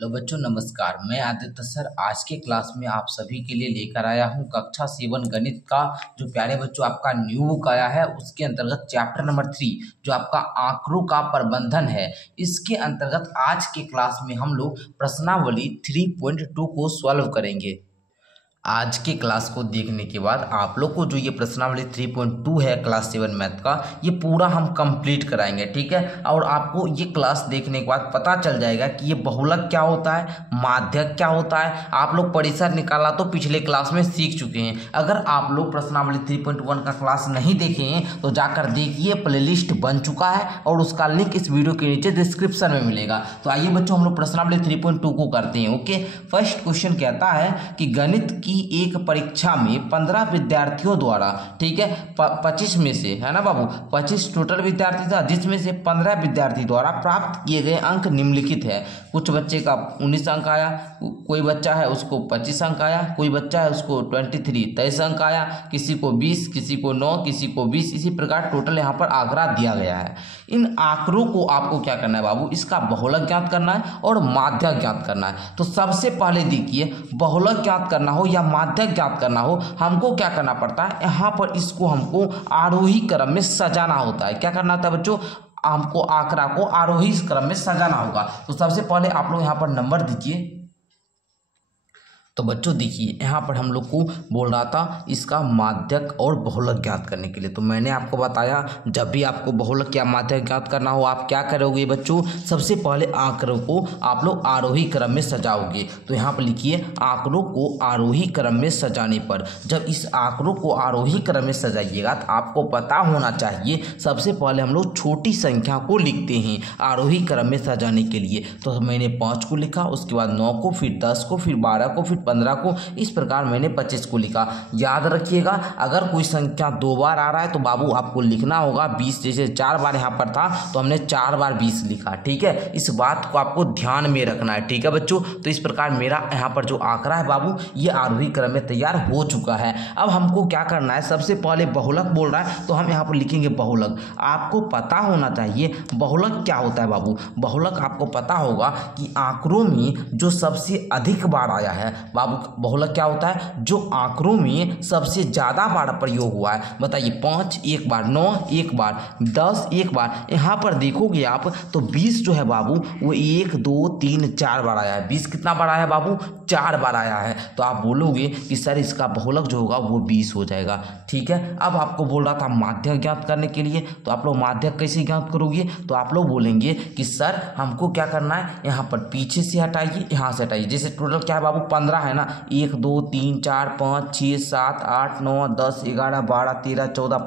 Hello बच्चों, नमस्कार। मैं आदित्य सर आज के क्लास में आप सभी के लिए लेकर आया हूं कक्षा 7 गणित का जो प्यारे बच्चों आपका न्यू बुक आया है उसके अंतर्गत चैप्टर नंबर 3 जो आपका आंकड़ों का प्रबंधन है। इसके अंतर्गत आज के क्लास में हम लोग प्रश्नावली 3.2 को सॉल्व करेंगे। आज के क्लास को देखने के बाद आप लोग को जो ये प्रश्नावली 3.2 है क्लास 7 मैथ का, ये पूरा हम कंप्लीट कराएंगे, ठीक है। और आपको ये क्लास देखने के बाद पता चल जाएगा कि ये बहुलक क्या होता है, माध्यक क्या होता है। आप लोग परिसर निकाला तो पिछले क्लास में सीख चुके हैं। अगर आप लोग प्रश्नावली 3.1 का क्लास नहीं देखे हैं तो जाकर देखिए, प्लेलिस्ट बन चुका है और उसका लिंक इस वीडियो के नीचे डिस्क्रिप्शन में मिलेगा। तो आइए बच्चों हम लोग प्रश्नावली 3.2 को करते हैं। ओके, फर्स्ट क्वेश्चन कहता है कि गणित की एक परीक्षा में 15 विद्यार्थियों द्वारा, ठीक है, 25 में से, है ना बाबू, 25 टोटल विद्यार्थी था, जिसमें से 15 विद्यार्थी द्वारा प्राप्त किए गए अंक निम्नलिखित है। कुछ बच्चे का 19 अंक आया, कोई बच्चा है उसको 25 अंक आया, कोई बच्चा है उसको 23 अंक आया, किसी को 20, किसी को 9, किसी को 20, इसी प्रकार टोटल यहाँ पर आंकड़ा दिया गया है। इन आंकड़ों को आपको क्या करना है बाबू, इसका बहुलक ज्ञात करना है और माध्यक ज्ञात करना है। तो सबसे पहले देखिए, बहुलक ज्ञात करना हो या माध्यक ज्ञात करना हो, हमको क्या करना पड़ता है, यहाँ पर इसको हमको आरोही क्रम में सजाना होता है। क्या करना होता है बच्चों, हमको आंकड़ा को आरोही क्रम में सजाना होगा। तो सबसे पहले आप लोग यहाँ पर नंबर दीजिए। तो बच्चों देखिए, यहाँ पर हम लोग को बोल रहा था इसका माध्यक और बहुलक ज्ञात करने के लिए। तो मैंने आपको बताया जब भी आपको बहुलक या माध्यक ज्ञात करना हो आप क्या करोगे बच्चों, सबसे पहले आंकड़ों को आप लोग आरोही क्रम में सजाओगे। तो यहाँ पर लिखिए, आंकड़ों को आरोही क्रम में सजाने पर, जब इस आंकड़ों को आरोही क्रम में सजाइएगा तो आपको पता होना चाहिए, सबसे पहले हम लोग छोटी संख्या को लिखते हैं आरोही क्रम में सजाने के लिए। तो मैंने 5 को लिखा, उसके बाद 9 को, फिर 10 को, फिर 12 को, फिर 15 को, इस प्रकार मैंने 25 को लिखा। याद रखिएगा, अगर कोई संख्या 2 बार आ रहा है तो बाबू आपको लिखना होगा 20। जैसे 4 बार यहाँ पर था तो हमने 4 बार 20 लिखा, ठीक है। इस बात को आपको ध्यान में रखना है, ठीक है बच्चों। तो इस प्रकार मेरा यहाँ पर जो आंकड़ा है बाबू, ये आरोही क्रम में तैयार हो चुका है। अब हमको क्या करना है, सबसे पहले बहुलक बोल रहा है तो हम यहाँ पर लिखेंगे बहुलक। आपको पता होना चाहिए बहुलक क्या होता है बाबू। बहुलक आपको पता होगा कि आंकड़ों में जो सबसे अधिक बार आया है बाबू, बहुलक क्या होता है, जो आंकड़ों में सबसे ज्यादा बार प्रयोग हुआ है। बताइए, 5 एक बार, 9 एक बार, 10 एक बार। यहाँ पर देखोगे आप तो 20 जो है बाबू वो 1 2 3 4 बार आया है। 20 कितना बार आया है बाबू, 4 बार आया है। तो आप बोलोगे कि सर इसका बहुलक जो होगा वो 20 हो जाएगा, ठीक है। अब आपको बोल रहा था माध्यक ज्ञात करने के लिए, तो आप लोग माध्यक कैसे ज्ञात करोगे, तो आप लोग बोलेंगे कि सर हमको क्या करना है, यहाँ पर पीछे से हटाइए, यहाँ से हटाइए। जैसे टोटल क्या है बाबू, 15 है ना, 1 2 3 4 5 6 7 8 9 10 11 12 13 14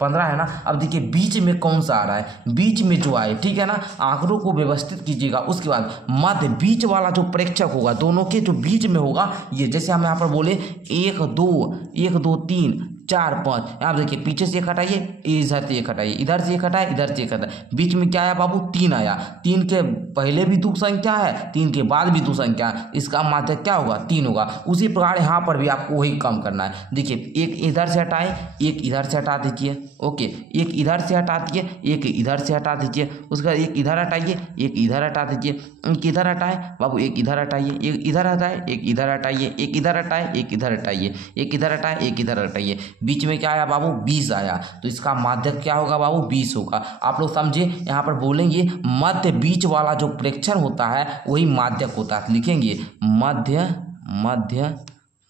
15 है ना। अब देखिए बीच में कौन सा आ रहा है, बीच में जो आए, ठीक है ना। आंकड़ों को व्यवस्थित कीजिएगा, उसके बाद मध्य बीच वाला जो प्रेक्षक होगा, दोनों के जो बीच में होगा, ये जैसे हम यहाँ पर बोले 1 2 3 4 5, यहाँ देखिए पीछे से एक हटाइए, इधर से एक हटाइए, इधर से एक हटाए, इधर से एक हटाए। बीच में क्या आया बाबू, 3 आया। 3 के पहले भी 2 संख्या है, 3 के बाद भी 2 संख्या है, इसका माध्यक क्या होगा, 3 होगा। उसी प्रकार यहाँ पर भी आपको वही काम करना है। देखिए, एक इधर से हटाए, एक इधर से हटा दीजिए, ओके, एक इधर से हटा दीजिए, एक इधर से हटा दीजिए, उसके बाद एक इधर हटाइए, एक इधर हटा दीजिए, एक इधर हटाए बाबू, एक इधर हटाइए, एक इधर हटाए, एक इधर हटाइए, एक इधर हटाए, एक इधर हटाइए, एक इधर हटाए, एक इधर हटाइए। बीच में क्या आया बाबू, 20 आया। तो इसका माध्यक क्या होगा बाबू, 20 होगा। आप लोग समझे, यहाँ पर बोलेंगे मध्य बीच वाला जो प्रेक्षण होता है वही माध्यक होता है। लिखेंगे मध्य मध्य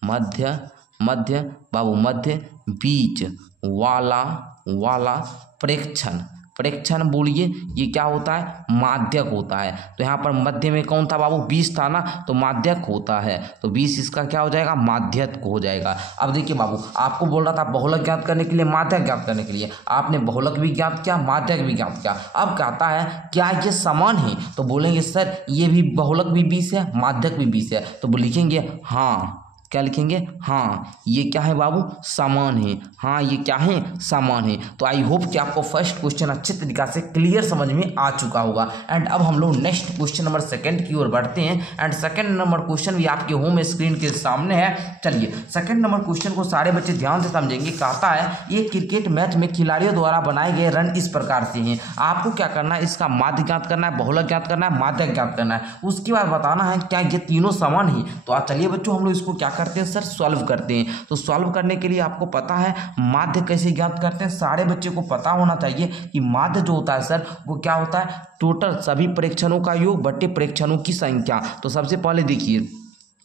मध्य मध्य बाबू, मध्य बीच वाला प्रेक्षण, प्रेक्षण बोलिए, ये क्या होता है, माध्यक होता है। तो यहाँ पर मध्य में कौन था बाबू, 20 था ना, तो माध्यक होता है। तो 20 इसका क्या हो जाएगा, माध्यक हो जाएगा। अब देखिए बाबू, आपको बोल रहा था बहुलक ज्ञात करने के लिए, माध्यक ज्ञात करने के लिए, आपने बहुलक भी ज्ञात किया, माध्यक भी ज्ञात किया। अब कहता है क्या ये समान है, तो बोलेंगे सर ये भी बहुलक भी 20 है, माध्यक भी 20 है। तो लिखेंगे हाँ क्या लिखेंगे, हाँ ये क्या है बाबू, समान है, हाँ ये क्या है, समान है। तो आई होप कि आपको फर्स्ट क्वेश्चन अच्छे तरीके से क्लियर समझ में आ चुका होगा। एंड अब हम लोग नेक्स्ट क्वेश्चन नंबर सेकंड की ओर बढ़ते हैं। एंड सेकंड नंबर क्वेश्चन भी आपके होम स्क्रीन के सामने है। चलिए सेकंड नंबर क्वेश्चन को सारे बच्चे ध्यान से समझेंगे। कहता है ये क्रिकेट मैच में खिलाड़ियों द्वारा बनाए गए रन इस प्रकार से हैं। आपको क्या करना है, इसका माध्य ज्ञात करना है, बहुलक ज्ञात करना है, माध्य ज्ञात करना है। उसके बाद बताना है क्या ये तीनों समान ही। तो चलिए बच्चों हम लोग इसको क्या करते हैं सर, सॉल्व करते हैं। तो सॉल्व करने के लिए आपको पता है माध्य कैसे ज्ञात करते हैं, सारे बच्चे को पता होना चाहिए कि माध्य जो होता है सर वो क्या होता है, टोटल सभी प्रेक्षणों का योग बटे प्रेक्षणों की संख्या। तो सबसे पहले देखिए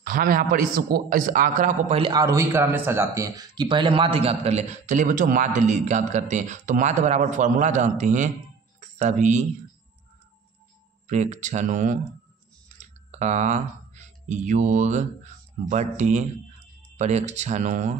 हम यहाँ पर इस आंकड़ा को पहले आरोही क्रम में सजाते हैं कि पहले माध्य ज्ञात कर ले। चलिए बच्चों माध्य ज्ञात करते हैं। तो माध्य बराबर फॉर्मूला जानते हैं, सभी प्रेक्षणों का योग बटे प्रेक्षणों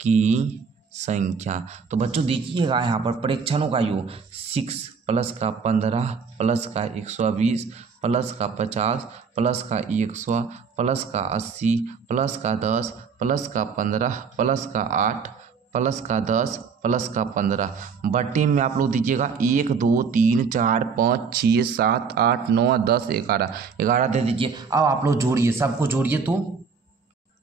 की संख्या। तो बच्चों देखिएगा यहाँ पर प्रेक्षणों का योग 6 प्लस का 15 प्लस का 120 प्लस का 50 प्लस का 100 प्लस का 80 प्लस का 10 प्लस का 15 प्लस का 8 प्लस का 10 प्लस का 15 बटे में आप लोग दीजिएगा 1 2 3 4 5 6 7 8 9 10 11 दे दीजिए। अब आप लोग जोड़िए, सबको जोड़िए।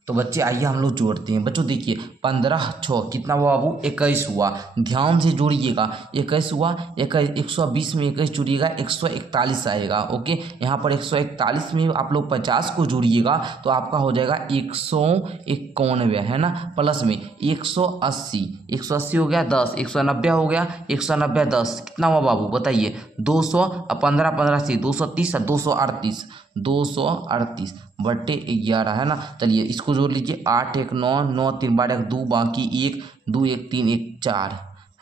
तो बच्चे आइए हम लोग जोड़ते हैं। बच्चों देखिए 15 6 कितना हुआ बाबू, 21 हुआ। ध्यान से जोड़िएगा, 21 हुआ, 120 में 21 जोड़िएगा 141 आएगा। ओके, यहाँ पर 141 में आप लोग 50 को जोड़िएगा तो आपका हो जाएगा 191 है ना, प्लस में 180 हो गया 10, 190 हो गया, 190 10 कितना हुआ बाबू बताइए, 200 15 15 से 230 238 बट्टे 11 है ना। चलिए इसको जोड़ लीजिए, 8 1 9 9 3 12 1 2 बाकी 1 2 1 3 1 4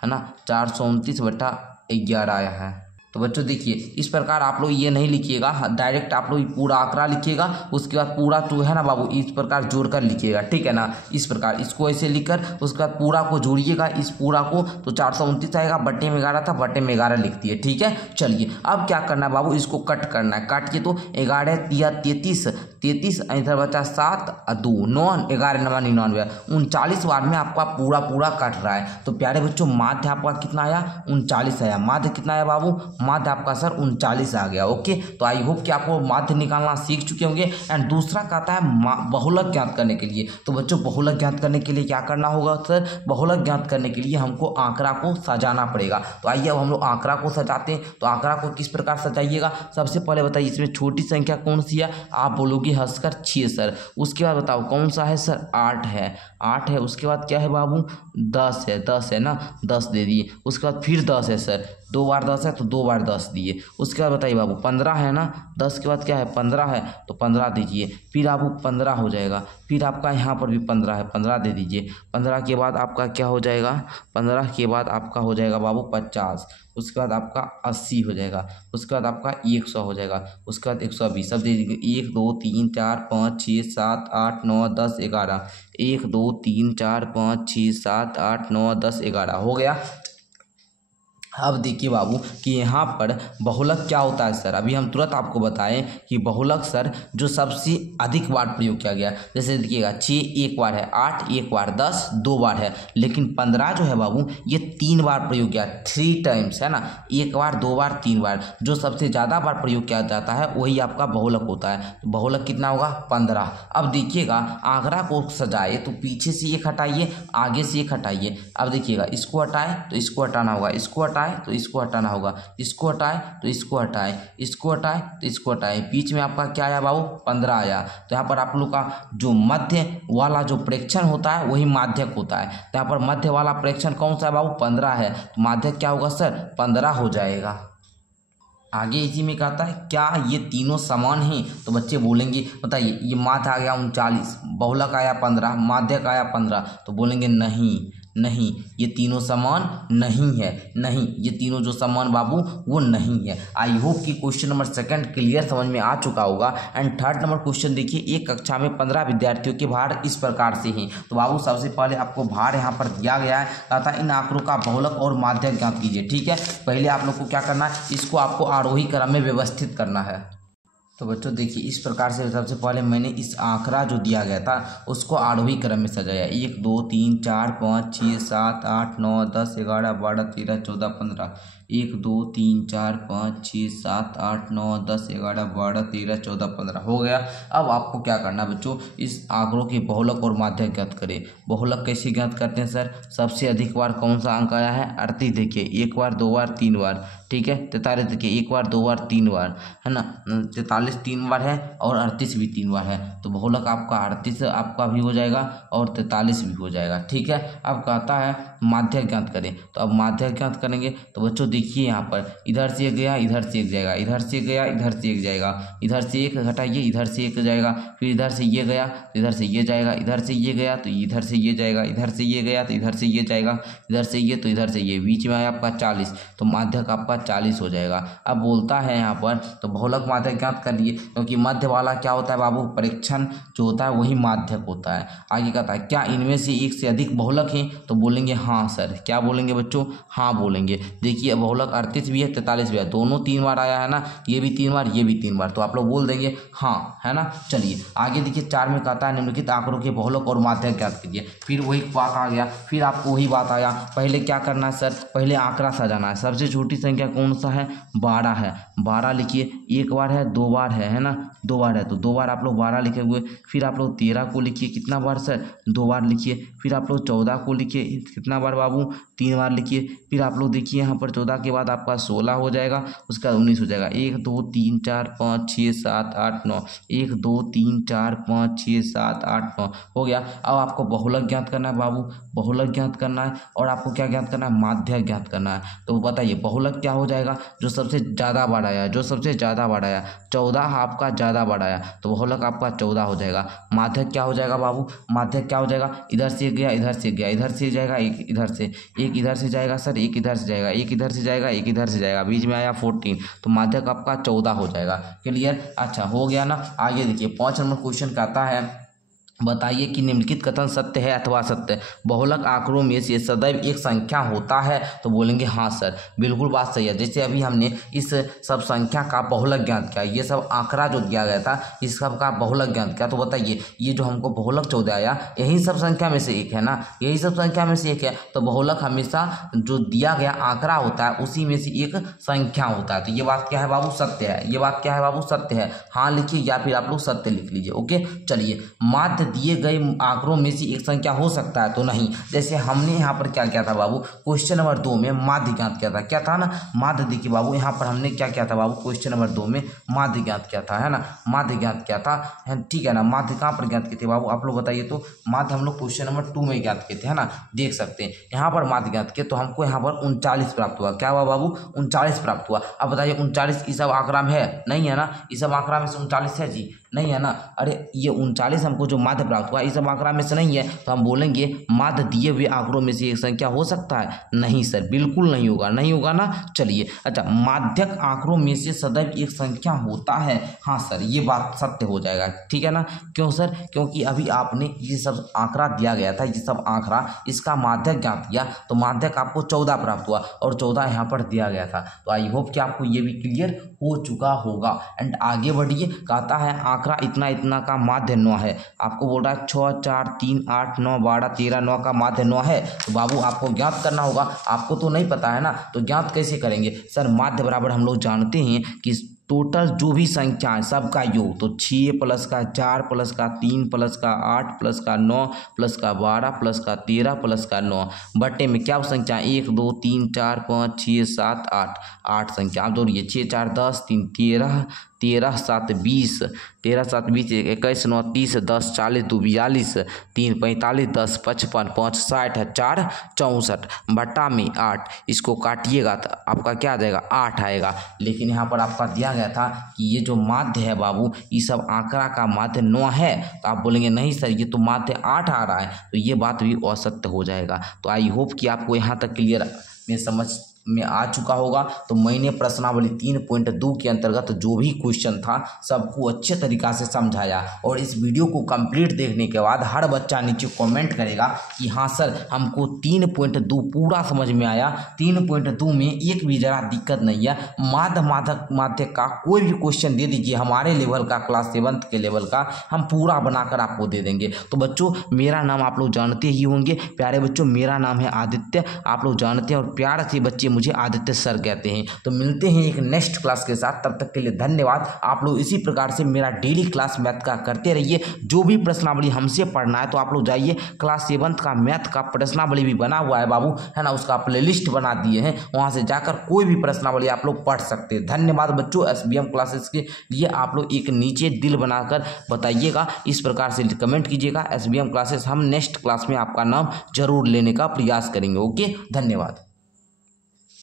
है ना, 429 बटा 11 आया है। तो बच्चों देखिए इस प्रकार आप लोग ये नहीं लिखिएगा, डायरेक्ट आप लोग पूरा आंकड़ा लिखिएगा, उसके बाद पूरा जो है ना बाबू इस प्रकार जोड़कर लिखिएगा, ठीक है ना। इस प्रकार इसको ऐसे लिखकर उसके बाद पूरा को जोड़िएगा, इस पूरा को तो 429 आएगा, बट्टे में 11 था, बट्टे में 11 लिख दिए, ठीक है। चलिए अब क्या करना है बाबू, इसको कट करना है। काटिए तो 11 या 33 इधर बचा 7 2 9 11 9 99 39 बार में आपका पूरा कट रहा है। तो प्यारे बच्चों माध्य आपका कितना आया, 39 आया। माध्य कितना आया बाबू, माध्य आपका सर 39 आ गया। ओके, तो आई होप कि आपको माध्य निकालना सीख चुके होंगे। एंड दूसरा कहता है बहुलक ज्ञात करने के लिए। तो बच्चों बहुलक ज्ञात करने के लिए क्या करना होगा सर, बहुलक ज्ञात करने के लिए हमको आंकड़ा को सजाना पड़ेगा। तो आइए अब हम लोग आंकड़ा को सजाते हैं। तो आंकड़ा को किस प्रकार सजाइएगा, सबसे पहले बताइए इसमें छोटी संख्या कौन सी है, आप बोलोगे हंसकर 6 सर। उसके बाद बताओ कौन सा है सर, 8 है। उसके बाद क्या है बाबू, 10 है ना, 10 दे दिए। उसके बाद फिर 10 है सर, 2 बार 10 है तो 2 बार 10 दिए। उसके बाद बताइए बाबू 15 है ना, 10 के बाद क्या है 15 है तो 15 दीजिए। फिर आपको 15 हो जाएगा, फिर आपका यहाँ पर भी 15 है, 15 दे दीजिए। 15 के बाद आपका क्या हो जाएगा, 15 के बाद आपका हो जाएगा बाबू 50। उसके बाद आपका 80 हो जाएगा। उसके बाद आपका 100 हो जाएगा। उसके बाद 120 सब दे दीजिए। 1 2 3 4 5 6 7 8 9 10 11 1 2 3 4 5 6 7 8 9 10 11 हो गया। अब देखिए बाबू कि यहाँ पर बहुलक क्या होता है सर, अभी हम तुरंत आपको बताएं कि बहुलक सर जो सबसे अधिक बार प्रयोग किया गया, जैसे देखिएगा 6 एक बार है, 8 एक बार, 10 2 बार है, लेकिन 15 जो है बाबू ये 3 बार प्रयोग किया, 3 टाइम्स है ना, 1 बार 2 बार 3 बार। जो सबसे ज़्यादा बार प्रयोग किया जाता है वही आपका बहुलक होता है। तो बहुलक कितना होगा 15। अब देखिएगा आंकड़ा को सजाए तो पीछे से एक हटाइए, आगे से एक हटाइए। अब देखिएगा इसको हटाए तो इसको हटाना होगा, इसको हटाए तो इसको हटाना होगा, इसको हटाए तो इसको हटाए, इसको हटाए तो इसको हटाए। बीच में आपका क्या आया बाबू 15 आया। तो यहाँ पर आप लोग का जो मध्य वाला जो प्रेक्षण होता है वही माध्यक होता है। तो यहाँ पर मध्य वाला प्रेक्षण कौन सा है बाबू 15 है, तो माध्यक क्या होगा सर 15 हो जाएगा। आगे इसी में कहता है क्या ये तीनों समान हैं, तो बच्चे बोलेंगे बताइए ये माध्य आ गया 39, बहुलक आया 15, माध्यक आया 15, तो बोलेंगे नहीं ये तीनों समान नहीं है, नहीं ये तीनों जो समान बाबू वो नहीं है। आई होप कि क्वेश्चन नंबर सेकंड क्लियर समझ में आ चुका होगा। एंड थर्ड नंबर क्वेश्चन देखिए, एक कक्षा में 15 विद्यार्थियों के भार इस प्रकार से हैं। तो बाबू सबसे पहले आपको भार यहाँ पर दिया गया है, कहता है इन आंकड़ों का बहुलक और माध्यक ज्ञात कीजिए। ठीक है, पहले आप लोग को क्या करना है, इसको आपको आरोही क्रम में व्यवस्थित करना है। तो बच्चों देखिए इस प्रकार से सबसे पहले मैंने इस आंकड़ा जो दिया गया था उसको आरोही क्रम में सजाया। 1 2 3 4 5 6 7 8 9 10 11 12 13 14 15। 1 2 3 4 5 6 7 8 9 10 11 12 13 14 15 हो गया। अब आपको क्या करना है बच्चों, इस आंकड़ों के बहुलक और माध्यक ज्ञात करें। बहुलक कैसे ज्ञात करते हैं सर, सबसे अधिक बार कौन सा अंक आया है 38। देखिए 1 बार 2 बार 3 बार, ठीक है। 43 देखिए 1 बार 2 बार 3 बार, है ना। 43 3 बार है और 38 भी 3 बार है, तो बहुलक आपका 38 आपका भी हो जाएगा और 43 भी हो जाएगा, ठीक है। अब कहता है माध्यक ज्ञात करें, तो अब माध्यक ज्ञात करेंगे तो बच्चों देखिए यहाँ पर इधर से एक गया इधर से एक जाएगा, इधर से गया इधर से एक जाएगा, इधर से एक घटाइए इधर से एक जाएगा, फिर इधर से ये गया तो इधर से ये जाएगा, इधर से ये गया तो इधर से ये जाएगा, इधर से ये गया तो इधर से ये जाएगा, इधर से ये तो इधर से ये, बीच में आया आपका 40, तो माध्यक आपका 40 हो जाएगा। अब बोलता है यहाँ पर तो बहुलक माध्यक ज्ञात कर लिए, क्योंकि मध्य वाला क्या होता है बाबू, परीक्षण जो होता है वही माध्यक होता है। आगे कहता है क्या इनमें से एक से अधिक बहुलक हैं, तो बोलेंगे हाँ सर। क्या बोलेंगे बच्चों, हाँ बोलेंगे। देखिए बहुलक 38 भी है 43 भी है, दोनों 3 बार आया है ना, ये भी 3 बार ये भी 3 बार, तो आप लोग बोल देंगे हाँ, है ना। चलिए आगे देखिए 4 में कहता है निम्नलिखित आंकड़ों के बहुलक और माध्यक ज्ञात कीजिए। फिर वही बात आ गया, फिर आपको वही बात आया, पहले क्या करना है सर, पहले आंकड़ा सजाना है। सबसे छोटी संख्या कौन सा है, 12 है, 12 लिखिए। 1 बार है 2 बार है ना, 2 बार है तो 2 बार आप लोग 12 लिखे हुए। फिर आप लोग 13 को लिखिए, कितना बार सर, 2 बार लिखिए। फिर आप लोग 14 को लिखिए, कितना बार बाबू, 3 बार लिखिए। फिर आप लोग देखिए यहाँ पर 14 के बाद आपका 16 हो जाएगा, उसका 19 हो जाएगा। 1 2 3 4 5 6 7 8 9, 1 2 3 4 5 6 7 8 9 हो गया। अब आपको बहुलक ज्ञात करना है बाबू, बहुलक ज्ञात करना है, और आपको क्या ज्ञात करना है, माध्यक ज्ञात करना है। तो बताइए बहुलक क्या हो जाएगा, जो सबसे ज़्यादा बार आया, जो सबसे ज़्यादा बार आया, 14 आपका ज़्यादा बार आया, तो बहुलक आपका 14 हो जाएगा। माध्यक क्या हो जाएगा बाबू, माध्यक क्या हो जाएगा, इधर से गया इधर से गया, इधर से जाएगा एक इधर से जाएगा सर, एक इधर से जाएगा, एक इधर से जाएगा, एक इधर से जाएगा, बीच में आया 14, तो माध्यक आपका 14 हो जाएगा। क्लियर, अच्छा हो गया ना। आगे देखिए 5 नंबर क्वेश्चन कहता है बताइए कि निम्नलिखित कथन सत्य है अथवा असत्य। बहुलक आंकड़ों में से सदैव एक संख्या होता है, तो बोलेंगे हाँ सर, बिल्कुल बात सही है। जैसे अभी हमने इस सब संख्या का बहुलक ज्ञात किया, ये सब आंकड़ा जो दिया गया था इस सब का बहुलक ज्ञात किया, तो बताइए ये जो हमको बहुलक 14 आया यही सब संख्या में से एक है ना, यही सब संख्या में से एक है। तो बहुलक हमेशा जो दिया गया आंकड़ा होता है उसी में से एक संख्या होता है। तो ये बात क्या है बाबू, सत्य है। ये बात क्या है बाबू, सत्य है। हाँ लिखिए या फिर आप लोग सत्य लिख लीजिए। ओके चलिए, माध्य दिए गए आंकड़ों में से एक संख्या हो सकता है, तो नहीं। जैसे हमने यहाँ पर क्या किया था बाबू, क्वेश्चन नंबर 2 में माध्य ज्ञात किया था, क्या था ना, माध्य। देखिए बाबू यहाँ पर हमने क्या किया था बाबू, क्वेश्चन नंबर 2 में माध्य ज्ञात किया था, है ना, माध्य ज्ञात किया था, ठीक है ना। माध्य कहाँ पर ज्ञात किए थे बाबू, आप लोग बताइए। तो माध्य हम लोग क्वेश्चन नंबर 2 में ज्ञात किए थे, है ना, देख सकते हैं यहाँ पर माध्य ज्ञात किए, तो हमको यहाँ पर 39 प्राप्त हुआ। क्या हुआ बाबू, 39 प्राप्त हुआ। अब बताइए 39 इस सब आंकड़ा में है, नहीं है ना, इस सब आंकड़ा में से 39 है जी, नहीं है ना। अरे ये 39 हमको जो माध्य प्राप्त हुआ इस सब आंकड़ा में से नहीं है, तो हम बोलेंगे माध्य दिए हुए आंकड़ों में से एक संख्या हो सकता है, नहीं सर, बिल्कुल नहीं होगा, नहीं होगा ना। चलिए अच्छा, माध्यक आंकड़ों में से सदैव एक संख्या होता है, हाँ सर ये बात सत्य हो जाएगा, ठीक है ना। क्यों सर, क्योंकि अभी आपने ये सब आंकड़ा दिया गया था, ये सब आंकड़ा इसका माध्यक ज्ञात किया, तो माध्यक आपको 14 प्राप्त हुआ और 14 यहाँ पर दिया गया था। तो आई होप कि आपको ये भी क्लियर हो चुका होगा। एंड आगे बढ़िए, कहता है आंकड़ा इतना इतना का माध्य 9 है। आपको बोल रहा है 6 4 3 8 9 12 13 9 का माध्य 9 है, तो बाबू आपको ज्ञात करना होगा। आपको तो नहीं पता है ना, तो ज्ञात कैसे करेंगे सर, माध्य बराबर हम लोग जानते हैं कि टोटल जो भी संख्या है सबका योग, तो 6 प्लस का 4 प्लस का 3 प्लस का 8 प्लस का 9 प्लस का 12 प्लस का 13 प्लस का 9 बटे में क्या संख्या 1 2 3 4 5 6 7 8, 8 संख्या। आप जोड़िए 6 4 10 3 13 13 7 20, 13 7 20 21 9 30 10 40 2 42 3 45 10 55 5 60 4 64 बटा में 8, इसको काटिएगा तो आपका क्या आ जाएगा 8 आएगा। लेकिन यहाँ पर आपका दिया गया था कि ये जो माध्य है बाबू, ये सब आंकड़ा का माध्य 9 है, तो आप बोलेंगे नहीं सर ये तो माध्य 8 आ रहा है, तो ये बात भी असत्य हो जाएगा। तो आई होप कि आपको यहाँ तक क्लियर में समझ में आ चुका होगा। तो मैंने प्रश्नावली 3.2 के अंतर्गत जो भी क्वेश्चन था सबको अच्छे तरीक़ा से समझाया, और इस वीडियो को कंप्लीट देखने के बाद हर बच्चा नीचे कमेंट करेगा कि हाँ सर हमको 3.2 पूरा समझ में आया, 3.2 में एक भी ज़रा दिक्कत नहीं है। माध्य का कोई भी क्वेश्चन दे दीजिए हमारे लेवल का, क्लास 7th के लेवल का, हम पूरा बनाकर आपको दे देंगे। तो बच्चों मेरा नाम आप लोग जानते ही होंगे, प्यारे बच्चों मेरा नाम है आदित्य, आप लोग जानते हैं, और प्यार से बच्चे मुझे आदित्य सर कहते हैं। तो मिलते हैं एक नेक्स्ट क्लास के साथ, तब तक के लिए धन्यवाद। आप लोग इसी प्रकार से मेरा डेली क्लास मैथ का करते रहिए। जो भी प्रश्नावली हमसे पढ़ना है तो आप लोग जाइए, क्लास 7th का मैथ का प्रश्नावली भी बना हुआ है बाबू, है ना, उसका प्लेलिस्ट बना दिए हैं, वहाँ से जाकर कोई भी प्रश्नावली आप लोग पढ़ सकते हैं। धन्यवाद बच्चों। SBM क्लासेस के लिए आप लोग एक नीचे दिल बनाकर बताइएगा, इस प्रकार से कमेंट कीजिएगा SBM क्लासेस, हम नेक्स्ट क्लास में आपका नाम जरूर लेने का प्रयास करेंगे। ओके, धन्यवाद।